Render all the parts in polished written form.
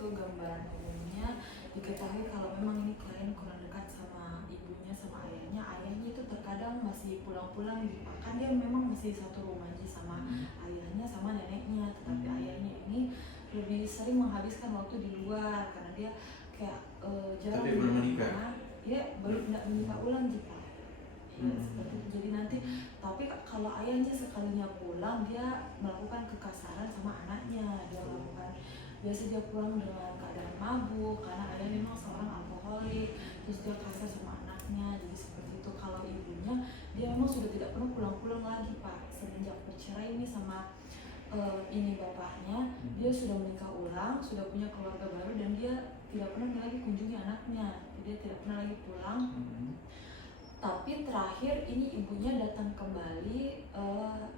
itu gambaran umumnya. Diketahui kalau memang ini klien kurang dekat sama ibunya sama ayahnya. Ayahnya itu terkadang masih pulang-pulang di kan dia memang masih satu rumah aja sama ayahnya sama neneknya, tetapi ayahnya ini lebih sering menghabiskan waktu di luar karena dia kayak jarang Tapi belum menikah? Ya belum tidak menikah ulang gitu. Ya, seperti itu. Jadi nanti tapi kalau ayahnya sekalinya pulang dia melakukan kekasaran sama anaknya. Dia melakukan biasa dia pulang dengan keadaan mabuk karena ayah memang seorang alkoholik, terus dia kasar sama anaknya. Jadi seperti itu. Kalau ibunya dia memang sudah tidak pernah pulang-pulang lagi Pak semenjak bercerai ini sama ini bapaknya. Dia sudah menikah ulang, sudah punya keluarga baru dan dia tidak pernah lagi kunjungi anaknya. Dia tidak pernah lagi pulang. Tapi terakhir ini ibunya datang kembali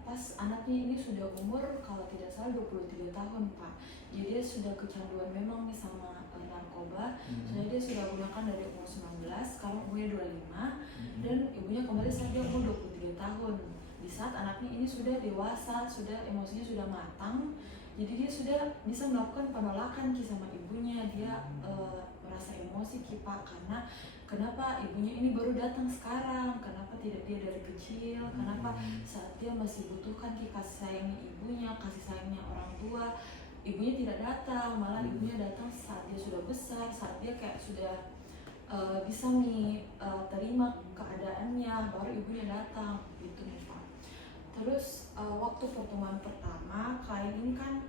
pas anaknya ini sudah umur kalau tidak salah 23 tahun Pak. Jadi dia sudah kecanduan memang nih sama narkoba. Jadi dia sudah gunakan dari umur 19, sekarang umurnya 25 dan ibunya kembali saat dia umur 23 tahun. Di saat anaknya ini sudah dewasa, sudah emosinya sudah matang. Jadi dia sudah bisa melakukan penolakan sama ibunya. Dia merasa emosi Pak karena kenapa ibunya ini baru datang sekarang, kenapa tidak dia dari kecil, kenapa saat dia masih butuhkan kasih sayangnya ibunya, kasih sayangnya orang tua, ibunya tidak datang, malah ibunya datang saat dia sudah besar, saat dia kayak sudah bisa terima keadaannya, baru ibunya datang, gitu nih Pak. Terus waktu pertemuan pertama, klien ini kan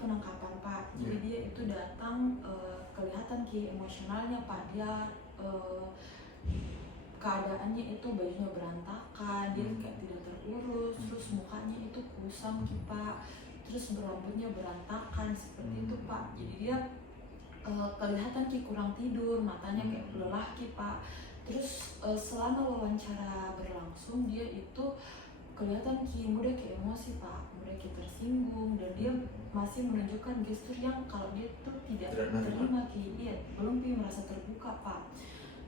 penangkapan Pak, jadi dia itu datang kelihatan emosionalnya Pak, dia keadaannya itu bajunya berantakan, dia kayak tidak terurus, terus mukanya itu kusam Pak, terus rambutnya berantakan seperti itu Pak. Jadi dia kelihatan kurang tidur, matanya kayak lelah Pak. Terus selama wawancara berlangsung dia itu kelihatan mudah emosi Pak, mudah tersinggung dan dia masih menunjukkan gestur yang kalau dia tuh tidak terima dia belum merasa terbuka Pak.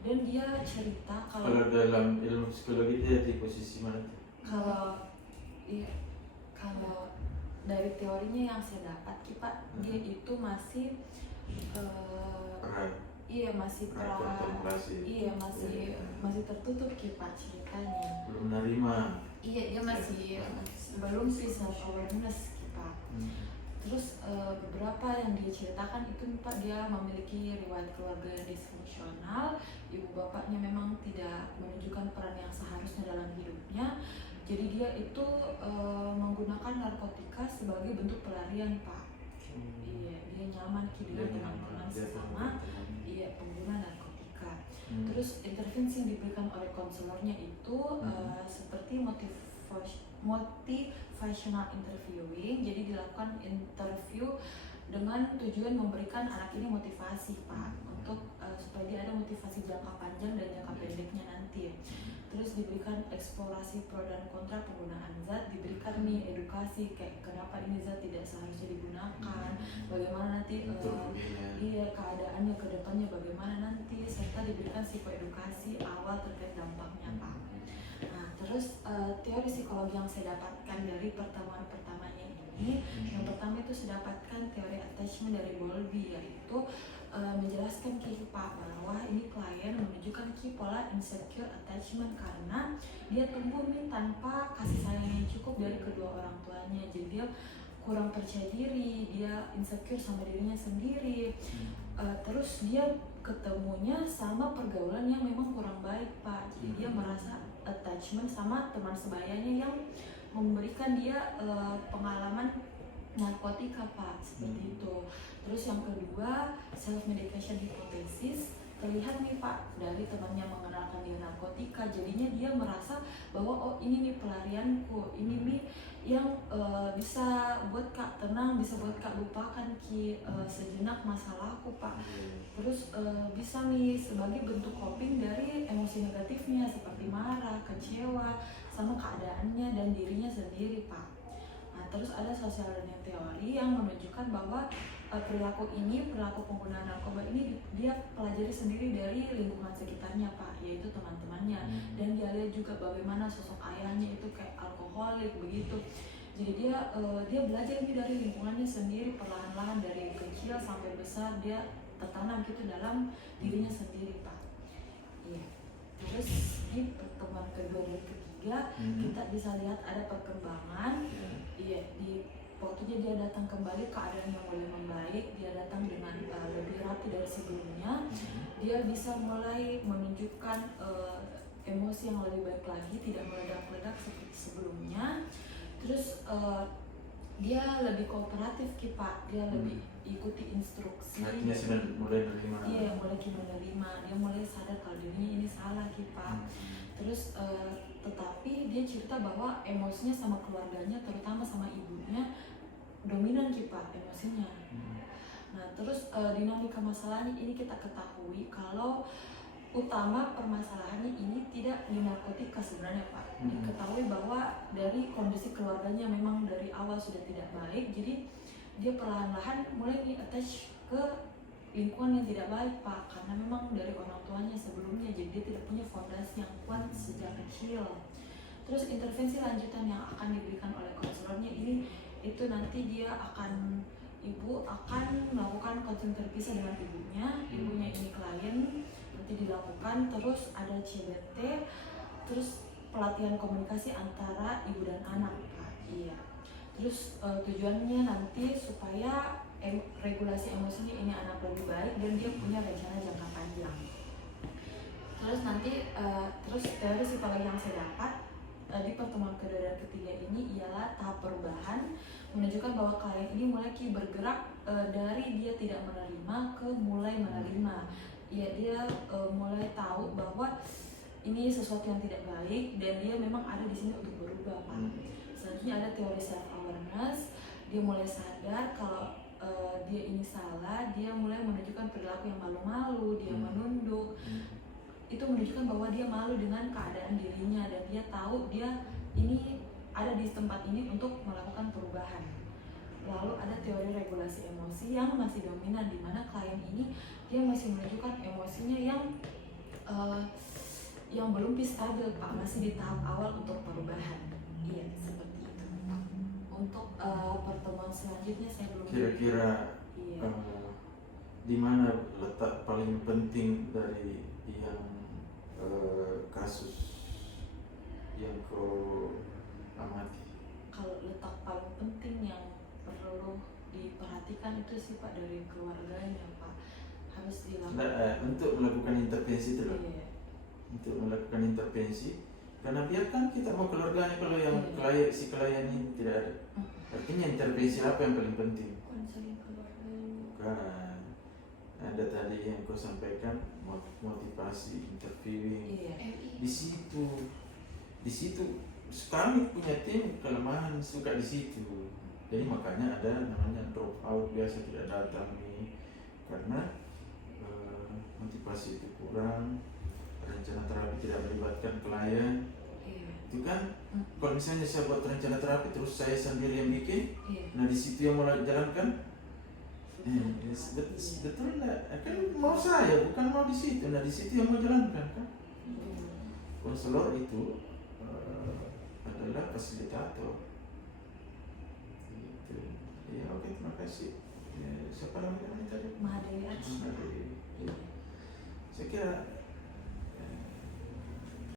Dan dia cerita kalau dalam ilmu psikologi dia di posisi mana? Kalau dari teorinya yang saya dapat Pak, dia itu masih masih tertutup Pak ceritanya. Belum menerima. Iya, dia masih belum self awareness Pak. Terus beberapa yang dia ceritakan itu Pak, dia memiliki riwayat keluarga yang disfungsional, ibu bapaknya memang tidak menunjukkan peran yang seharusnya dalam hidupnya. Jadi dia itu menggunakan narkotika sebagai bentuk pelarian Pak. Iya, dia nyaman dengan teman-teman sesama pengguna narkotika. Terus intervensi yang diberikan oleh konselornya itu seperti motivational interviewing. Jadi dilakukan interview dengan tujuan memberikan anak ini motivasi Pak, untuk supaya dia ada motivasi jangka panjang dan jangka pendeknya nanti. Terus diberikan eksplorasi pro dan kontra penggunaan zat, diberikan edukasi kayak kenapa ini zat tidak seharusnya digunakan, bagaimana nanti keadaannya ke depannya bagaimana nanti, serta diberikan psikoedukasi awal terkait dampaknya Pak. Nah, terus teori psikologi yang saya dapatkan dari pertemuan pertamanya ini, yang pertama itu saya dapatkan teori attachment dari Bowlby, yaitu menjelaskan Pak bahwa ini klien menunjukkan pola insecure attachment karena dia tumbuh tanpa kasih sayang yang cukup dari kedua orang tuanya. Jadi dia kurang percaya diri, dia insecure sama dirinya sendiri. Terus dia ketemunya sama pergaulan yang memang kurang baik Pak. Jadi dia merasa attachment sama teman sebayanya yang memberikan dia pengalaman narkotika Pak, seperti itu. Terus yang kedua, self medication hipotesis. Terlihat Pak dari temannya mengenalkan dia narkotika, jadinya dia merasa bahwa ini pelarianku, ini yang bisa buat Kak tenang, bisa buat Kak lupakan sejenak masalahku Pak. Terus bisa sebagai bentuk coping dari emosi negatifnya seperti marah, kecewa sama keadaannya dan dirinya sendiri Pak. Nah, terus ada social learning teori yang menunjukkan bahwa perilaku pengguna narkoba ini dia pelajari sendiri dari lingkungan sekitarnya Pak, yaitu teman-temannya. Dan dia lihat juga bagaimana sosok ayahnya itu kayak alkoholik begitu. Jadi dia belajar nih dari lingkungannya sendiri, perlahan-lahan dari kecil sampai besar dia tertanam gitu dalam dirinya sendiri Pak. Iya. Terus di pertemuan kedua dan ketiga kita bisa lihat ada perkembangan. Iya, di waktunya dia datang kembali keadaan yang mulai membaik, dia datang dengan lebih rapi dari sebelumnya. Dia bisa mulai menunjukkan emosi yang lebih baik lagi, tidak meledak-ledak seperti sebelumnya. Terus dia lebih kooperatif Pak, dia lebih ikuti instruksi. Artinya sudah mulai menerima. Iya, mulai menerima, dia mulai sadar kalau dirinya ini salah Pak. Terus tetapi dia cerita bahwa emosinya sama keluarganya, terutama sama ibunya dominan Pak emosinya. Nah terus dinamika masalahnya ini kita ketahui kalau utama permasalahannya ini tidak di narkotika sebenarnya Pak. Diketahui bahwa dari kondisi keluarganya memang dari awal sudah tidak baik, jadi dia perlahan-lahan mulai di-attach ke lingkungan yang tidak baik Pak, karena memang dari orang tuanya sebelumnya, jadi dia tidak punya fondasi yang kuat sejak kecil. Terus intervensi lanjutan yang akan diberikan oleh konselornya ini itu nanti ibu akan melakukan counseling terpisah dengan ibunya ini klien nanti dilakukan, terus ada CBT, terus pelatihan komunikasi antara ibu dan anak Pak. Iya. Terus tujuannya nanti supaya regulasi emosinya ini anak lebih baik dan dia punya rencana jangka panjang. Terus nanti terus dari psikologi yang saya dapat di pertemuan kedua dan ketiga ini ialah tahap perubahan, menunjukkan bahwa klien ini mulai bergerak dari dia tidak menerima ke mulai menerima. Ya, dia mulai tahu bahwa ini sesuatu yang tidak baik dan dia memang ada di sini untuk berubah Pak. Selanjutnya ada teori self awareness, dia mulai sadar kalau dia ini salah, dia mulai menunjukkan perilaku yang malu-malu, dia menunduk. Itu menunjukkan bahwa dia malu dengan keadaan dirinya dan dia tahu dia ini ada di tempat ini untuk melakukan perubahan. Lalu ada teori regulasi emosi yang masih dominan, di mana klien ini dia masih menunjukkan emosinya yang belum stabil Pak, masih di tahap awal untuk perubahan. Iya, seperti itu Pak. Untuk pertemuan selanjutnya saya belum kira-kira di mana letak paling penting dari yang kasus yang kau amati? Kalau letak paling penting yang perlu diperhatikan itu sih Pak dari keluarganya Pak, harus dilakukan untuk melakukan intervensi terus. Iya. Untuk melakukan intervensi, karena biarkan kita mau keluarganya kalau yang si klien ini tidak ada. Artinya intervensi apa yang paling penting? Konseling keluarga. Bukan. Ada tadi yang kau sampaikan motivasi, interviewing. Iya. Di situ sekarang punya tim kelemahan suka di situ. Jadi makanya ada namanya drop out, biasa tidak datang nih karena motivasi itu kurang, rencana terapi tidak melibatkan klien. Itu kan kalau misalnya saya buat rencana terapi terus saya sendiri yang bikin, nah di situ yang mau jalankan. Betul lah, kan mau saya bukan mau di situ. Nah di situ yang mau jalankan kan. Konselor itu adalah fasilitator. Gitu. Ya oke, terima kasih. Siapa namanya tadi? Mahadewi Arsi. Saya kira